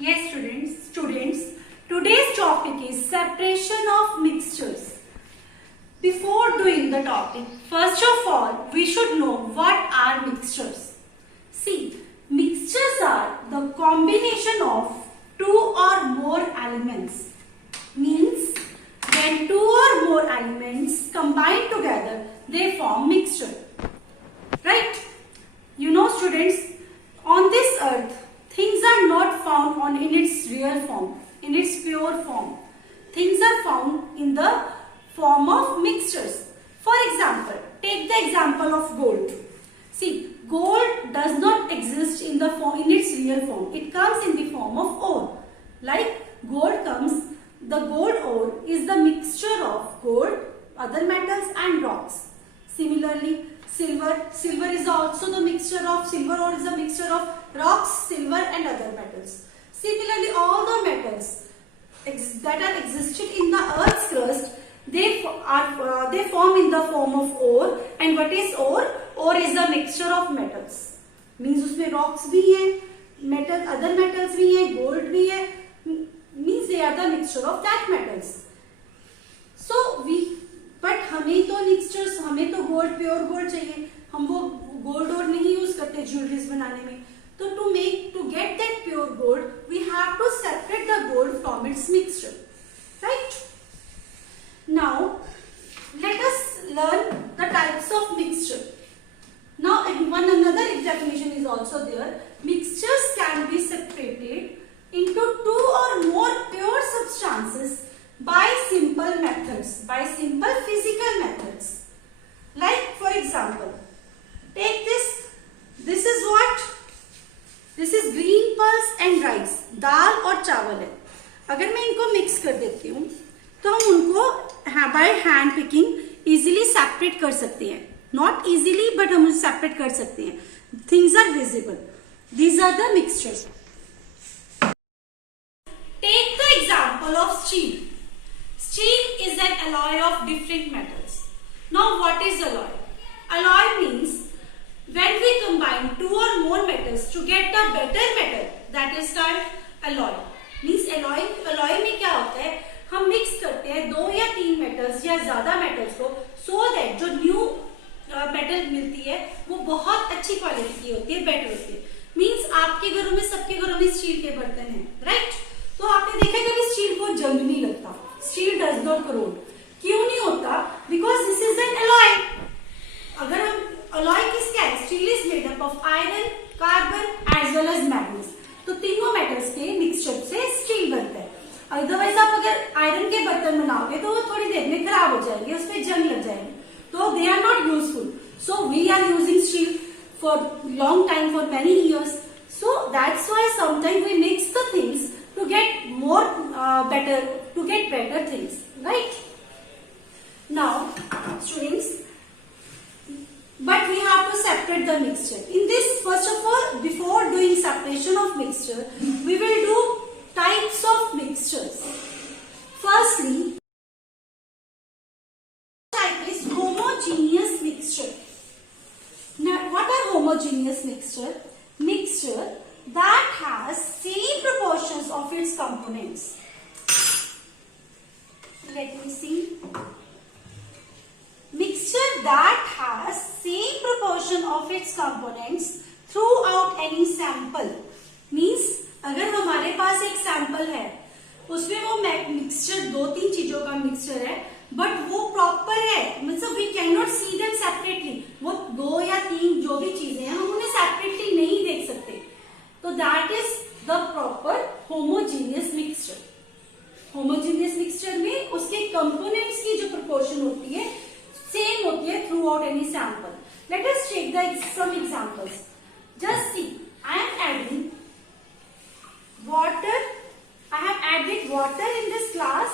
Yes, students, today's topic is separation of mixtures. Before doing the topic, first of all, we should know what are mixtures. See, mixtures are the combination of two or more elements. Means, when two or more elements combine together, they form mixture. Right? You know, students, on this earth, things are not found in its real form, in its pure form. Things are found in the form of mixtures. For example, take the example of gold. See, gold does not exist in its real form. It comes in the form of ore. Like gold comes, the gold ore is the mixture of gold, other metals and rocks. Similarly, silver is also the mixture of silver ore is a mixture of rocks, silver and other metals. Similarly, all the metals that are existed in the earth's crust, they form in the form of ore. And what is ore? Ore is a mixture of metals. Means उसमें rocks भी हैं, other metals भी हैं, gold भी है. Means they are the mixture of that metals. So but हमें तो mixtures, हमें तो gold, pure gold चाहिए. हम वो gold और नहीं use करते jewelries बनाने में. तो to get that pure gold, we have to separate the gold from its mixture. Right? Now, let us learn the types of mixture. Now, another definition is also there. Mixtures can be separated into two or more pure substances by simple methods, by simple physical methods. Like, for example, take this. This is what? This is green pulse and rice. दाल और चावल है. अगर मैं इनको मिक्स कर देती हूँ, तो हम उनको by hand picking easily separate कर सकते हैं. Not easily, but हम उसे separate कर सकते हैं. Things are visible. These are the mixtures. Take the example of steel. Steel is an alloy of different metals. Now, what is alloy? Alloy means when we combine two or more metals to get a better metal, that is called alloy. Means alloy में क्या होता है? हम मिक्स करते हैं दो या तीन मेटल्स या ज्यादा मेटल्स को, so that जो न्यू मेटल मिलती है वो बहुत अच्छी क्वालिटी की होती है, बेटर होती है. मीन्स आपके घरों में, सबके घरों में स्टील के बर्तन हैं, राइट? तो आपने देखा कभी स्टील को जंग नहीं लगता. Steel does not corrode. क्यों नहीं होता? Because this is an alloy. अगर हम अलॉय किसका है? Steel is made up of iron, carbon as well as manganese. तो तीनों मेटल्स के मिक्सचर से स्टील बनता है. अदरवाइज आप अगर आयरन के बर्तन बनाओगे तो वो थोड़ी देर में खराब हो जाएंगे, उसमें जंग लग जाएगी. तो they are not useful. So we are using steel for long time, for many years. So that's why sometimes we mix the things to get better things, right? Now, students, but we have to separate the mixture. In this, first of all, before doing separation of mixture, we will do types of mixtures. Firstly, type is homogeneous mixture. Now, what are homogeneous mixture? Mixture that has same proportions of its components. Let me see. Mixture that has same proportion of its components throughout any sample. Means अगर हमारे पास एक सैंपल है, उसमें वो मिक्सचर दो तीन चीजों का मिक्सचर है, बट वो प्रॉपर है. मतलब we can not see them separately. वो दो या तीन जो भी चीजें हैं, हम उन्हें सेपरेटली नहीं देख सकते. तो that is the proper homogeneous mixture. Homogeneous mixture में उसके कंपोनेंट्स की जो प्रोपोर्शन होती है सेम होती है throughout any sample. Let us take some examples. Just see, I am adding water. I have added water in this glass,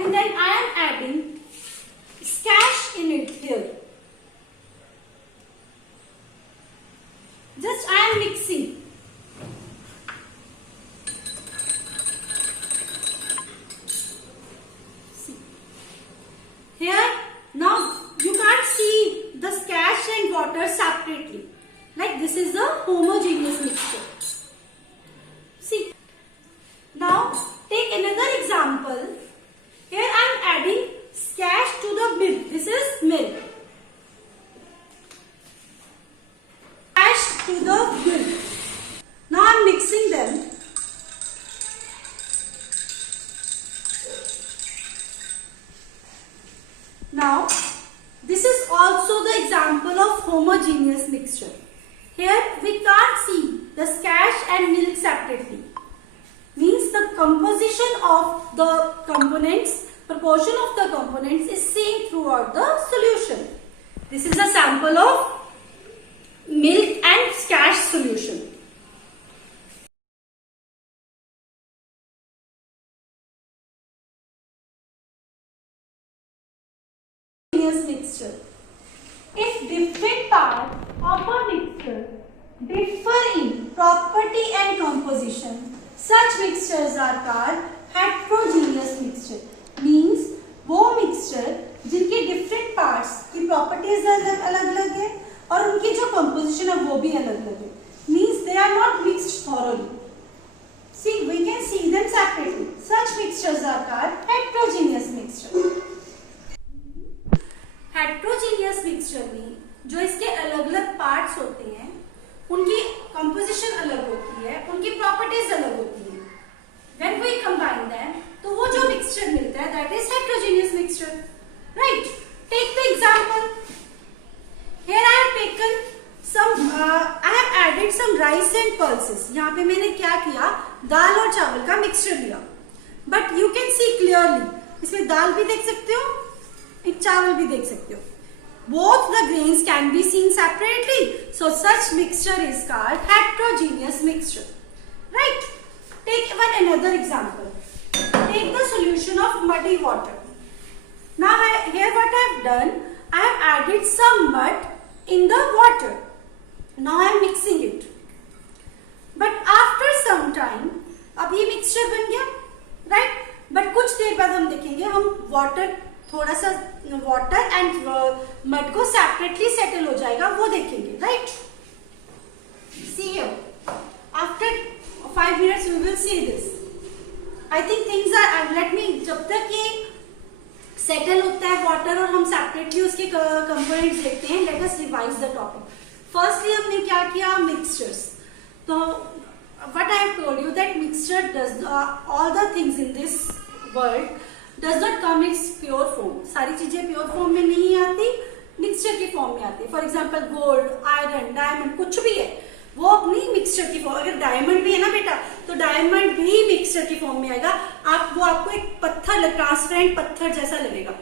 and then I am adding scash in it here. Just I am mixing. See. Here now you can't see the scash and water separately. Like this is the homogeneous mixture. This is milk. Ash to the milk. Now I am mixing them. Now this is also the example of homogeneous mixture. Here we can't see the scash and milk separately. Means the composition of the components, proportion of the components is same throughout the solution. This is a sample of milk and scash solution. Mixture. If different parts of a mixture differ in property and composition, such mixtures are called heterogeneous mixture. Means वो mixture जिनके different parts की properties अलग-अलग है और उनकी जो composition है वो भी अलग-अलग है. Means they are not mixed thoroughly. See, we can see them separately. Such mixtures are called heterogeneous mixture. Heterogeneous mixture में जो इसके अलग अलग पार्ट्स होते हैं उनकी कंपोजिशन अलग होती है, उनकी प्रॉपर्टीज अलग होती है. व्हेन वी कंबाइन देम तो वो जो मिक्सचर मिलता है that is heterogeneous mixture. Right, take the example. Here I have taken some I have added some rice and pulses. यहाँ पे मैंने क्या किया, दाल और चावल का मिक्सचर लिया. But you can see clearly, इसमें दाल भी देख सकते हो, एक चावल भी देख सकते हो. Both the grains can be seen separately. So such mixture is called heterogeneous mixture. Right? Take another example. Take the solution of muddy water. Now here what I have done, I have added some mud in the water. Now I am mixing it. But after some time, अब ये mixture बन गया, right? But कुछ देर बाद हम देखेंगे, हम थोड़ा सा वाटर एंड मड को सेपरेटली सेटल हो जाएगा, वो देखेंगे. Right, see here after 5 minutes we will see this. I think things are, let me, जब तक ये सेटल होता है वाटर और हम सेपरेटली उसके कंपोनेंट्स देखते हैं, let us revise the topic. Firstly हमने क्या किया, मिक्सचर्स. तो what I have told you that mixture does all the things in this world does not come in pure form. सारी चीजें प्योर फॉर्म में नहीं आती, मिक्सचर की फॉर्म में आती है. For example gold, iron, diamond, कुछ भी है वो अपनी मिक्सचर की फॉर्म. अगर डायमंड भी है ना बेटा, तो डायमंड भी मिक्सचर की फॉर्म में आएगा. वो आपको एक पत्थर, ट्रांसपेरेंट पत्थर जैसा लगेगा.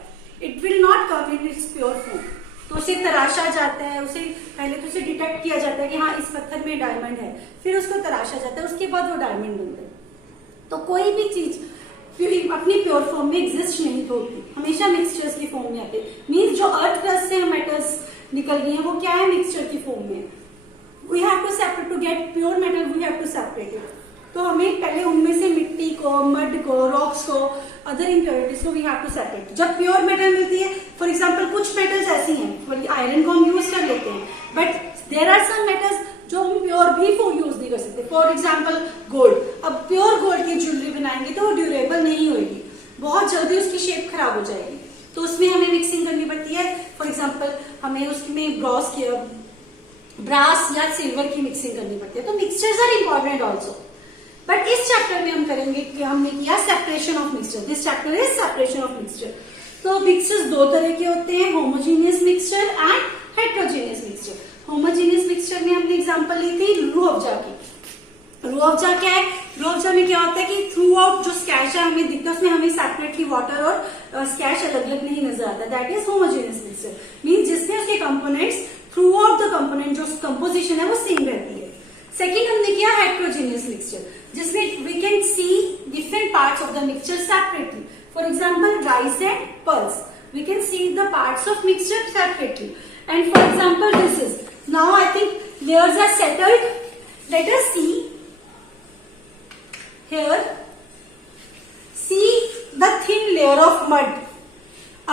It will not come in its pure form. तो उसे तराशा जाता है, उसे पहले तो उसे डिटेक्ट किया जाता है कि हाँ इस पत्थर में डायमंड है, फिर उसको तराशा जाता है, उसके बाद वो डायमंड बनता है. तो कोई भी चीज अपनी प्योर फॉर्म में एग्जिस्ट नहीं होती, हमेशा मिक्सचर्स की फॉर्म में आते हैं. मींस जो अर्थ क्रस्ट से मेटल्स निकल गए हैं वो क्या है, मिक्सचर की फॉर्म में. We have to separate, to get pure metal we have to separate it. तो हमें पहले उनमें से मिट्टी को, मड को, रॉक्स को, अदर इम्प्योरिटीज को वी हैव टू सेपरेट. जब प्योर मेटल मिलती है, फॉर एग्जाम्पल कुछ मेटल्स ऐसी हैं, आयरन को हम यूज कर लेते हैं, but there are some metals जो हम प्योर भी यूज नहीं कर सकते. For example gold. अब प्योर गोल्ड की ज्वेलरी बनाएंगे तो वो ड्यूरेबल नहीं होगी, बहुत जल्दी उसकी शेप खराब हो जाएगी. तो उसमें हमें मिक्सिंग करनी पड़ती है. फॉर एग्जाम्पल हमें उसमें ब्रास या सिल्वर की मिक्सिंग करनी पड़ती है. तो mixtures are important also. But इस चैप्टर में हम करेंगे कि हमने किया separation of mixture. This chapter is separation of mixture. तो मिक्सचर्स दो तरह के होते हैं, homogeneous mixture and heterogeneous mixture. Homogeneous mixture में हमने एग्जांपल ली थी रूह अफ़ज़ा की. रूह अफ़ज़ा क्या है, रूह अफ़ज़ा में क्या होता है कि थ्रू आउट जो स्कैश है हमें दिखता है, उसमें हमें सेपरेटली वाटर और स्कैश अलग अलग नहीं नजर आता. That is homogeneous mixture. Mean जिसमें उसके components throughout the component जो कंपोजिशन है वो सेम रहती है. सेकेंड हमने किया हेट्रोजीनियस मिक्सचर, जिसमें we can see different parts of the mixture separately. For example rice and pulse, we can see the parts of mixture separately. And for example this is, now I think layers are settled. Let us see here. See the thin layer of mud.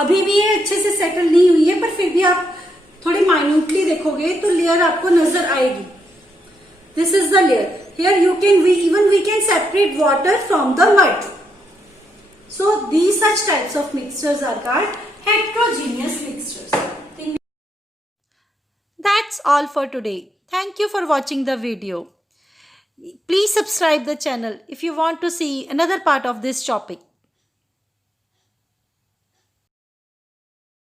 अभी भी ये अच्छे से सेटल नहीं हुई है, पर फिर भी आप थोड़ी माइन्यूटली देखोगे तो लेयर आपको नजर आएगी. This is the layer. Here you can we can separate water from the mud. So these such types of mixtures are called heterogeneous. heterogeneous mixtures. That's all for today. Thank you for watching the video. Please subscribe the channel if you want to see another part of this topic.